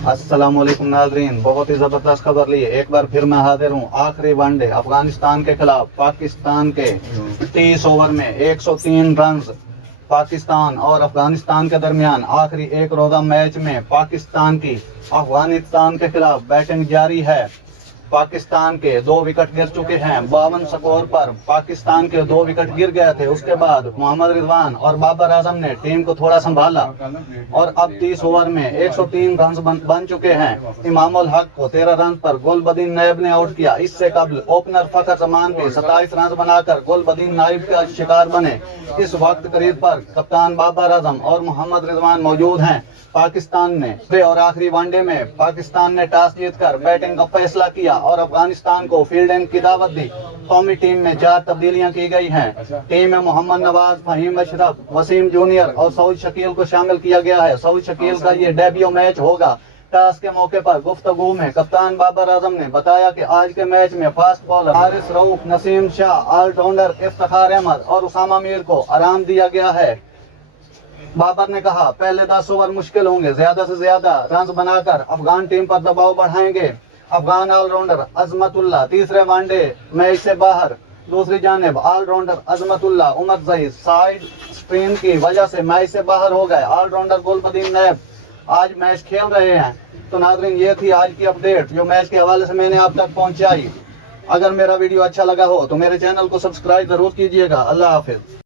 अस्सलाम वालेकुम नाजरीन, बहुत ही ज़बरदस्त खबर लिए एक बार फिर मैं हाजिर हूँ। आखिरी वनडे अफगानिस्तान के खिलाफ पाकिस्तान के 30 ओवर में 103 रन। पाकिस्तान और अफगानिस्तान के दरमियान आखिरी एक रोज़ा मैच में पाकिस्तान की अफगानिस्तान के खिलाफ बैटिंग जारी है। पाकिस्तान के 2 विकेट गिर चुके हैं। 52 स्कोर पर पाकिस्तान के 2 विकेट गिर गए थे। उसके बाद मोहम्मद रिजवान और बाबर आजम ने टीम को थोड़ा संभाला और अब 30 ओवर में 103 रन बन चुके हैं। इमाम उल हक को 13 रन पर गुलबदीन नायब ने आउट किया। इससे कबल ओपनर फखर जमान भी 27 रन बनाकर गुलबदीन नायब का शिकार बने। इस वक्त करीब पर कप्तान बाबर आजम और मोहम्मद रिजवान मौजूद हैं। पाकिस्तान ने और आखिरी वनडे में पाकिस्तान ने टॉस जीतकर बैटिंग का फैसला किया और अफगानिस्तान को फील्डिंग की दावत दी। कौमी टीम में 4 तब्दीलियां की गई हैं। टीम में मोहम्मद नवाज, फहीम अशरफ, वसीम जूनियर और सऊद शकील को शामिल किया गया है। सऊद शकील का ये डेब्यू मैच होगा। टॉस के मौके पर गुफ्तगू में कप्तान बाबर आजम ने बताया कि आज के मैच में fast bowler Haris Rauf, Naseem Shah, allrounder Iftikhar Ahmed और उसामा मीर को आराम दिया गया है। बाबर ने कहा, पहले 10 ओवर मुश्किल होंगे, ज्यादा से ज्यादा रन बनाकर अफगान टीम पर दबाव बढ़ाएंगे। अफगान ऑलराउंडर अजमतुल्लाह तीसरे वनडे मैच से बाहर। दूसरी जानिब allrounder Azmatullah Umar Zahid side spin की वजह से मैच से बाहर हो गए। ऑलराउंडर गुलबदीन नायब आज मैच खेल रहे हैं। तो नाज़रीन, ये थी आज की अपडेट जो मैच के हवाले से मैंने आप तक पहुंचाई। अगर मेरा वीडियो अच्छा लगा हो तो मेरे चैनल को सब्सक्राइब जरूर कीजिएगा। अल्लाह हाफिज।